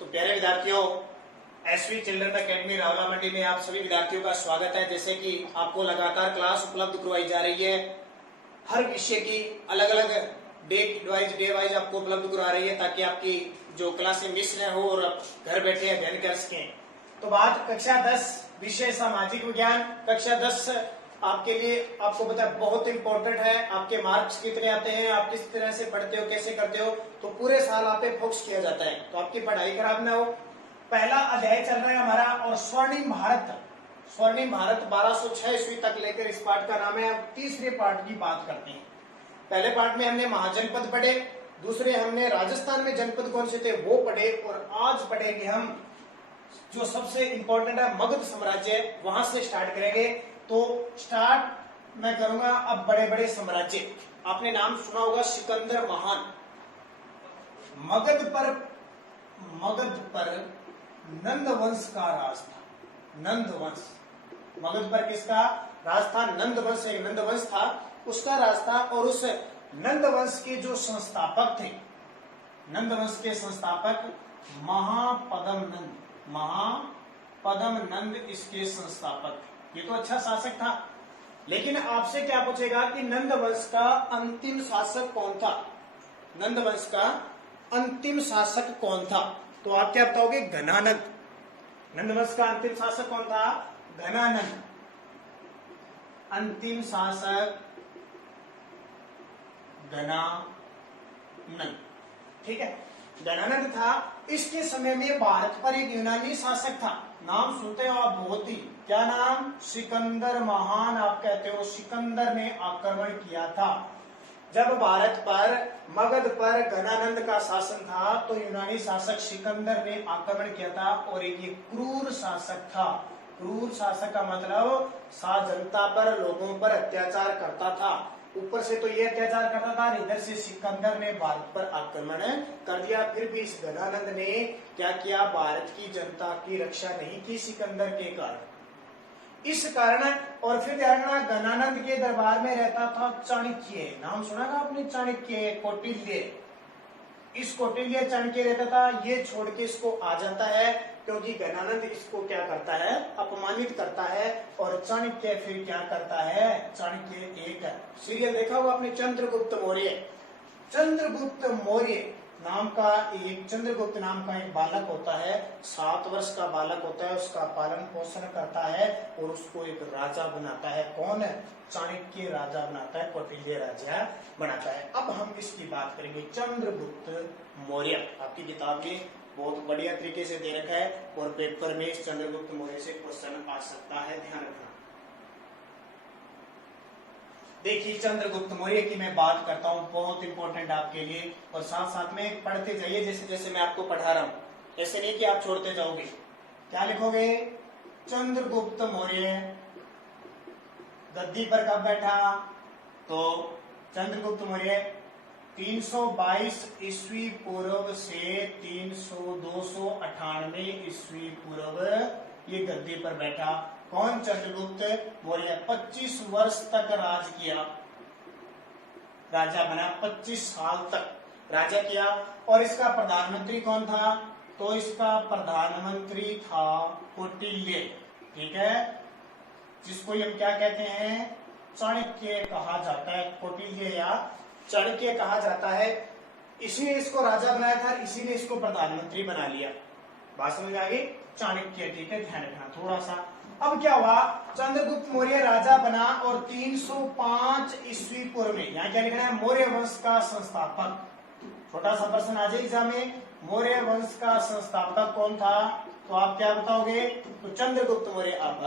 तो प्यारे विद्यार्थियों, एसवी चिल्ड्रन अकेडमी रावला मंडी में आप सभी विद्यार्थियों का स्वागत है। जैसे कि आपको लगातार क्लास उपलब्ध करवाई जा रही है, हर विषय की अलग अलग डे वाइज आपको उपलब्ध करवा रही है, ताकि आपकी जो क्लासें मिस न हो और आप घर बैठे अध्ययन कर सकें। तो बात कक्षा 10 विषय सामाजिक विज्ञान, कक्षा 10 आपके लिए आपको पता है बहुत इंपॉर्टेंट है। आपके मार्क्स कितने आते हैं, आप किस तरह से पढ़ते हो, कैसे करते हो, तो पूरे साल आप पे फोकस किया जाता है, तो आपकी पढ़ाई खराब ना हो। पहला अध्याय चल रहा है हमारा और स्वर्णिम भारत 1206 ईस्वी तक लेकर इस पाठ का नाम है। अब तीसरे पाठ की बात करते हैं। पहले पाठ में हमने महाजनपद पढ़े, दूसरे हमने राजस्थान में जनपद कौन से थे वो पढ़े, और आज पढ़ेंगे हम जो सबसे इंपॉर्टेंट है मगध साम्राज्य, वहां से स्टार्ट करेंगे। तो स्टार्ट मैं करूंगा अब बड़े बड़े साम्राज्य। आपने नाम सुना होगा सिकंदर महान। मगध पर नंद वंश का राज था। नंद वंश, मगध पर किसका राज था? नंद वंश, एक नंद वंश था, उसका राज था। और उस नंद वंश के जो संस्थापक थे, नंद वंश के संस्थापक महापद्म नंद इसके संस्थापक। ये तो अच्छा शासक था, लेकिन आपसे क्या पूछेगा कि नंद वंश का अंतिम शासक कौन था? नंद वंश का अंतिम शासक कौन था? तो आप क्या बताओगे? घनानंद। नंद वंश का अंतिम शासक कौन था? घनानंद। अंतिम शासक घनानंद, ठीक है, घनानंद था। इसके समय में भारत पर एक यूनानी शासक था, नाम सुनते हो आप बहुत ही, क्या नाम? सिकंदर महान आप कहते हो। सिकंदर ने आक्रमण किया था। जब भारत पर, मगध पर घनानंद का शासन था, तो यूनानी शासक सिकंदर ने आक्रमण किया था, और एक ये क्रूर शासक था। क्रूर शासक का मतलब जनता पर, लोगों पर अत्याचार करता था। ऊपर से तो ये अत्याचार करता था, इधर से सिकंदर ने भारत पर आक्रमण कर दिया। फिर भी इस घनानंद ने क्या किया? भारत की जनता की रक्षा नहीं की सिकंदर के कारण। इस कारण, और फिर ध्यान रखना, घनानंद के दरबार में रहता था चाणक्य। नाम सुना था आपने? चाणक्य, कौटिल्य। इस कौटिल्य चाणक्य रहता था, ये छोड़ के इसको आ जाता है, क्योंकि घनानंद इसको क्या करता है? अपमानित करता है। और चाणक्य फिर क्या करता है? चाणक्य एक सीरियल देखा होगा आपने, चंद्रगुप्त मौर्य। चंद्रगुप्त मौर्य नाम का एक बालक होता है, 7 वर्ष का बालक होता है, उसका पालन पोषण करता है और उसको एक राजा बनाता है। कौन? चाणक्य राजा बनाता है, कौटिल्य राजा बनाता है। अब हम इसकी बात करेंगे, चंद्रगुप्त मौर्य। आपकी किताब में बहुत बढ़िया तरीके से दे रखा है, और पेपर में चंद्रगुप्त मौर्य से क्वेश्चन आ सकता है, ध्यान रखना। देखिए, चंद्रगुप्त मौर्य की मैं बात करता हूँ, बहुत इंपॉर्टेंट आपके लिए, और साथ साथ में पढ़ते जाइए जैसे जैसे मैं आपको पढ़ा रहा हूँ। ऐसे नहीं कि आप छोड़ते जाओगे। क्या लिखोगे? चंद्रगुप्त मौर्य गद्दी पर कब बैठा? तो चंद्रगुप्त मौर्य 322 ईस्वी पूर्व से 298 ईस्वी पूर्व ये गद्दी पर बैठा। कौन? चंद्रगुप्त मौर्य। 25 वर्ष तक राज किया, राजा बना, 25 साल तक राजा किया। और इसका प्रधानमंत्री कौन था? तो इसका प्रधानमंत्री था कौटिल्य, ठीक है, जिसको हम क्या कहते हैं? चाणक्य कहा जाता है। कौटिल्य या चाणक्य कहा जाता है। इसीने इसको राजा बनाया था, इसीने इसको प्रधानमंत्री बना लिया। बात समझ आ गई? चाणक्य, ठीक है, ध्यान रखना थोड़ा सा। अब क्या हुआ? चंद्रगुप्त मौर्य राजा बना, और 305 ईस्वी पूर्व में, यहाँ क्या लिखना है? मौर्य वंश का संस्थापक। छोटा सा प्रश्न आ जाए एग्जाम में, मौर्य वंश का संस्थापक कौन था? तो आप क्या बताओगे? तो चंद्रगुप्त मौर्य आप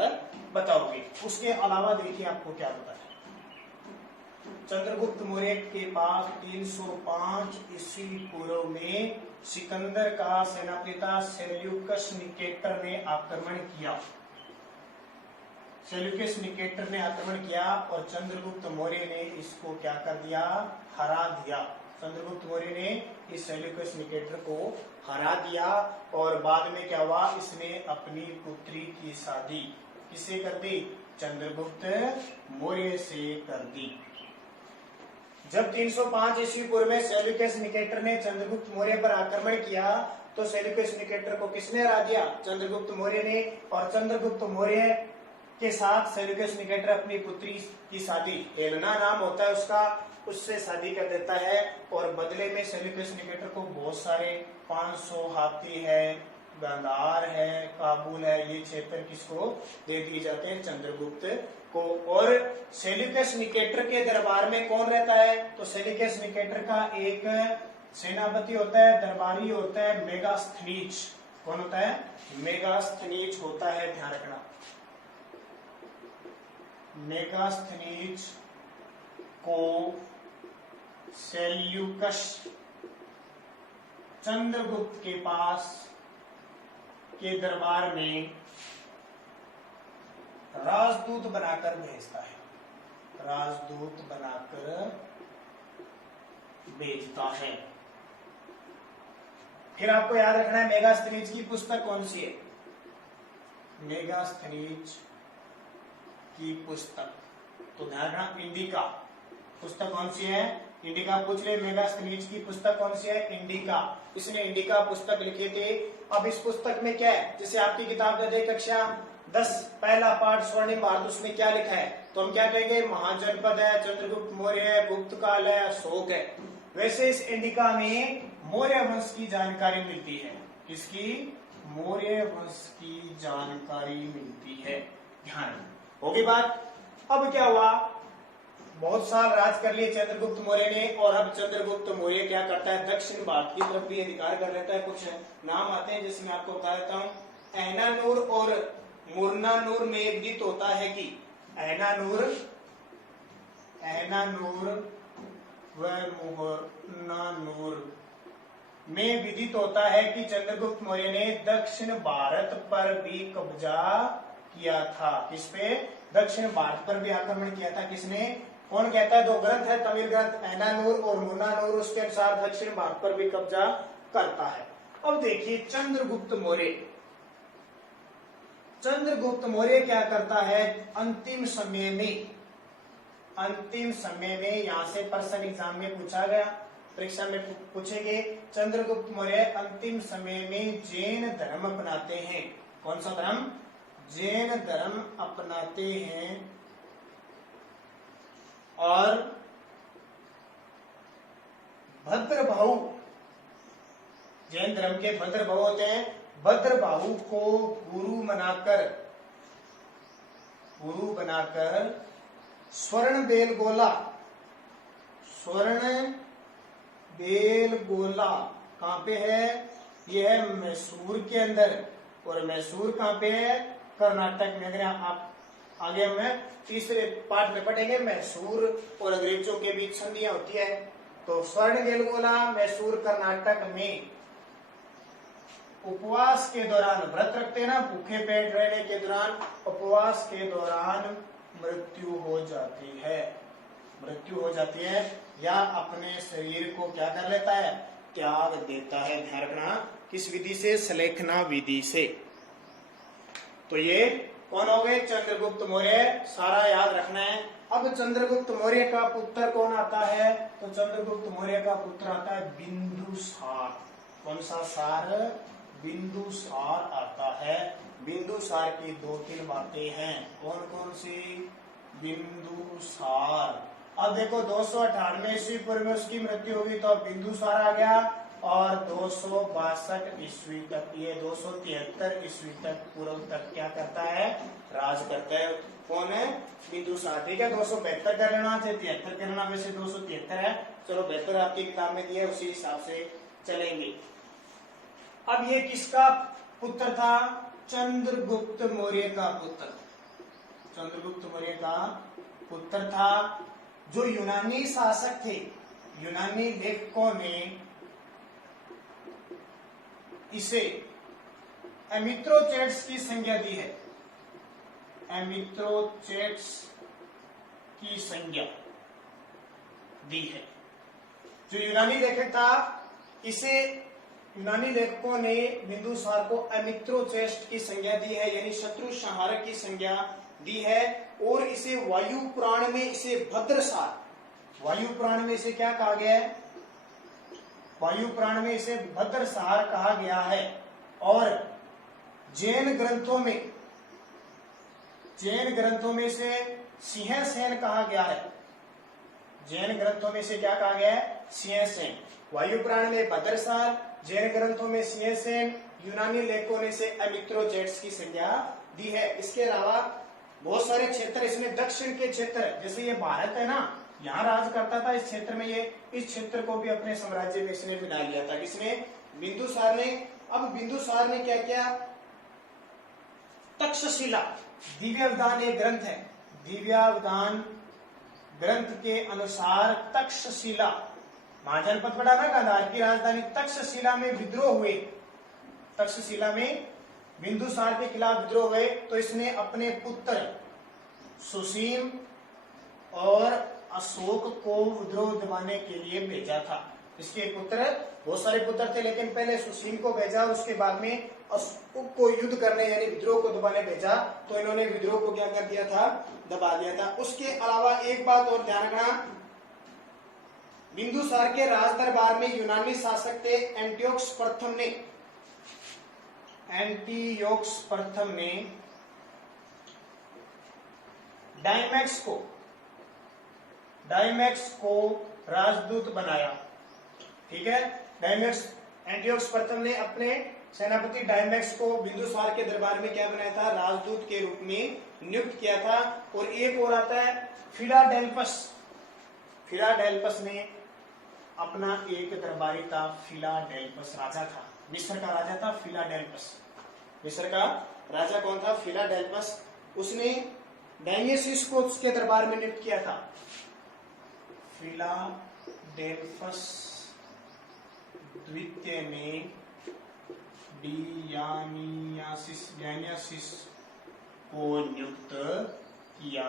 बताओगे। उसके अलावा देखिए आपको क्या पता है। चंद्रगुप्त मौर्य के पास 305 ईस्वी पूर्व में सिकंदर का सेनापति सेल्यूकस निकेटर ने आक्रमण किया। सेल्यूकस निकेटर ने आक्रमण किया, और चंद्रगुप्त मौर्य ने इसको क्या कर दिया? हरा दिया। चंद्रगुप्त मौर्य ने इस सेल्यूकस निकेटर को हरा दिया। और बाद में क्या हुआ? इसने अपनी पुत्री की शादी किससे कर दी? चंद्रगुप्त मौर्य से कर दी। जब 305 ईस्वी पूर्व में सेल्यूकस निकेटर ने चंद्रगुप्त मौर्य पर आक्रमण किया, तो सेल्यूकस निकेटर को किसने हरा दिया? चंद्रगुप्त मौर्य ने। और चंद्रगुप्त मौर्य के साथ सेल्यूकस निकेटर अपनी पुत्री की शादी, हेलेना नाम होता है उसका, उससे शादी कर देता है। और बदले में सेल्यूकस निकेटर को बहुत सारे 500 हाथी है, गांधार है, काबुल है, ये क्षेत्र किसको दे दिए जाते हैं? चंद्रगुप्त को। और सेल्यूकस निकेटर के दरबार में कौन रहता है? तो सेल्यूकस निकेटर का एक सेनापति होता है, दरबारी होता है, मेगास्थनीज। कौन होता है? मेगास्थनीज होता है, ध्यान रखना। मेगास्थनीज को सेल्यूकस चंद्रगुप्त के पास के दरबार में राजदूत बनाकर भेजता है, राजदूत बनाकर भेजता है। फिर आपको याद रखना है मेगास्थनीज की पुस्तक कौन सी है? मेगास्थनीज की पुस्तक, तो ध्यान रखना इंडिका पुस्तक कौन सी है? इंडिका पूछ ले। मेगास्थनीज की पुस्तक कौन सी है? इंडिका। इसने इंडिका पुस्तक लिखे थे। अब इस पुस्तक में क्या है? जैसे आपकी किताब दे दे कक्षा 10 पहला पाठ स्वर्णिम भारत, उसमें क्या लिखा है? तो हम क्या कहेंगे? महाजनपद है, चंद्रगुप्त मौर्य है, गुप्त काल है, अशोक है। वैसे इस इंडिका में मौर्य वंश की जानकारी मिलती है। किसकी? मौर्य वंश की जानकारी मिलती है। ध्यान होगी बात। अब क्या हुआ? बहुत साल राज कर लिए चंद्रगुप्त मौर्य ने, और अब चंद्रगुप्त मौर्य क्या करता है? दक्षिण भारत की तरफ भी अधिकार कर लेता है। कुछ नाम आते हैं जिसमें आपको बता देता हूँ। ऐनानूर और मुरनानूर में विदित होता है कि ऐनानूर व मुरनानूर में विदित होता है कि चंद्रगुप्त मौर्य ने दक्षिण भारत पर भी कब्जा किया था। किस पे? दक्षिण भारत पर भी आक्रमण किया था। किसने? कौन कहता है? दो ग्रंथ है, तमिल ग्रंथ ऐनानूर और मुरनानूर, उसके अनुसार दक्षिण भारत पर भी कब्जा करता है। अब देखिए चंद्रगुप्त मौर्य, चंद्रगुप्त मौर्य क्या करता है? अंतिम समय में यहां से प्रश्न एग्जाम में पूछा गया, परीक्षा में पूछेंगे। चंद्रगुप्त मौर्य अंतिम समय में जैन धर्म अपनाते हैं। कौन सा धर्म? जैन धर्म अपनाते हैं। और भद्रबाहु, जैन धर्म के भद्रबाहु होते हैं, भद्रबाहु को गुरु बनाकर स्वर्ण बेलगोला कहां पे है? यह है मैसूर के अंदर। और मैसूर कहां पे है? कर्नाटक में। अगर आप आगे हमें तीसरे पार्ट में पढ़ेंगे, मैसूर और अंग्रेजों के बीच संधियां होती है। तो स्वर्ण बेलगोला मैसूर कर्नाटक में उपवास के दौरान, व्रत रखते हैं ना, भूखे पेट रहने के दौरान, उपवास के दौरान मृत्यु हो जाती है या अपने शरीर को क्या कर लेता है? त्याग देता है। ध्यान रखना किस विधि से? सलेखना विधि से। तो ये कौन हो गए? चंद्रगुप्त मौर्य। सारा याद रखना है। अब चंद्रगुप्त मौर्य का पुत्र कौन आता है? तो चंद्रगुप्त मौर्य का पुत्र आता है बिंदुसार। कौन सा सार? बिंदुसार आता है। बिंदुसार की 2-3 बातें हैं। कौन कौन सी? बिंदुसार। अब देखो 298 ईस्वी पूर्व में उसकी मृत्यु होगी, तो अब बिंदुसार आ गया। और 262 ईस्वी तक, ये 273 ईस्वी तक पूर्व तक क्या करता है? राज करता है। कौन है? बिंदुसार। ठीक है, 272 कर लेना, 73 कर लेना, वैसे 273 है। चलो 72 आपकी किताब में दिया, उसी हिसाब से चलेंगे। अब ये किसका पुत्र था? चंद्रगुप्त मौर्य का पुत्र। चंद्रगुप्त मौर्य का पुत्र था। जो यूनानी शासक थे, यूनानी लेखकों ने इसे एमिथ्रोचेट्स की संज्ञा दी है। एमिथ्रोचेट्स की संज्ञा दी है। जो यूनानी लेखक था, इसे यूनानी लेखकों ने बिंदुसार को एमिथ्रोचेट्स की संज्ञा दी है, यानी शत्रु संहारक की संज्ञा दी है। और इसे वायु पुराण में इसे भद्रसार, वायु पुराण में इसे क्या कहा गया है? वायु पुराण में इसे भद्रसार कहा गया है और जैन ग्रंथों में इसे सिंहसेन कहा गया है। जैन ग्रंथों में इसे क्या कहा गया है? सिंहसेन। वायु पुराण में भद्रसार, जैन ग्रंथों में सिंहसेन, यूनानी लेखकों ने इसे अमित्रोजेट्स की संज्ञा दी है। इसके अलावा बहुत सारे क्षेत्र इसमें दक्षिण के क्षेत्र, जैसे ये भारत है ना, यहाँ राज करता था इस क्षेत्र में, ये इस क्षेत्र को भी अपने साम्राज्य में इसने मिला लिया था। किसने? बिंदुसार ने। अब बिंदुसार ने क्या किया? तक्षशिला, दिव्यावधान एक ग्रंथ है, दिव्यावधान ग्रंथ के अनुसार तक्षशिला, महाजनपद पड़ा ना गांधार की राजधानी, तक्षशिला में विद्रोह हुए। तक्षशिला में बिंदुसार के खिलाफ विद्रोह हुए तो इसने अपने पुत्र सुसीम और अशोक को विद्रोह दबाने के लिए भेजा था। इसके पुत्र, बहुत सारे पुत्र थे, लेकिन पहले सुसीम को भेजा, उसके बाद में अशोक को युद्ध करने यानी विद्रोह को दबाने भेजा। तो इन्होंने विद्रोह को क्या कर दिया था? दबा दिया था। उसके अलावा एक बात और ध्यान रखना, बिंदुसार के राज दरबार में यूनानी शासक थे एंटियोक्स प्रथम ने डायमैक्स को राजदूत बनाया। ठीक है, एंटियोक्स प्रथम ने अपने सेनापति डायमैक्स को बिंदुसार के दरबार में क्या बनाया था? राजदूत के रूप में नियुक्त किया था। और एक और आता है फिलाडेल्फस ने अपना एक दरबारी था, फिलाडेल्फस राजा था, मिस्र का राजा था फिलाडेल्फस। मिस्र का राजा कौन था? फिलाडेल्फस। उसने डायनेसिस को उसके दरबार में नियुक्त किया था। फिलाडेल्फस द्वितीय ने डायनेसिस को नियुक्त किया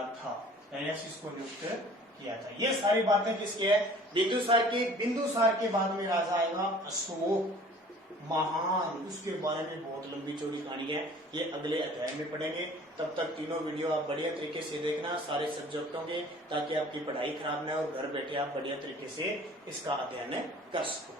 था। ये सारी बातें किसकी है? बिंदुसार की। बिंदुसार के बाद में राजा आएगा अशोक महान, उसके बारे में बहुत लंबी चौड़ी कहानी है, ये अगले अध्याय में पढ़ेंगे। तब तक तीनों वीडियो आप बढ़िया तरीके से देखना सारे सब्जेक्टों के, ताकि आपकी पढ़ाई खराब न हो और घर बैठे आप बढ़िया तरीके से इसका अध्ययन कर सको।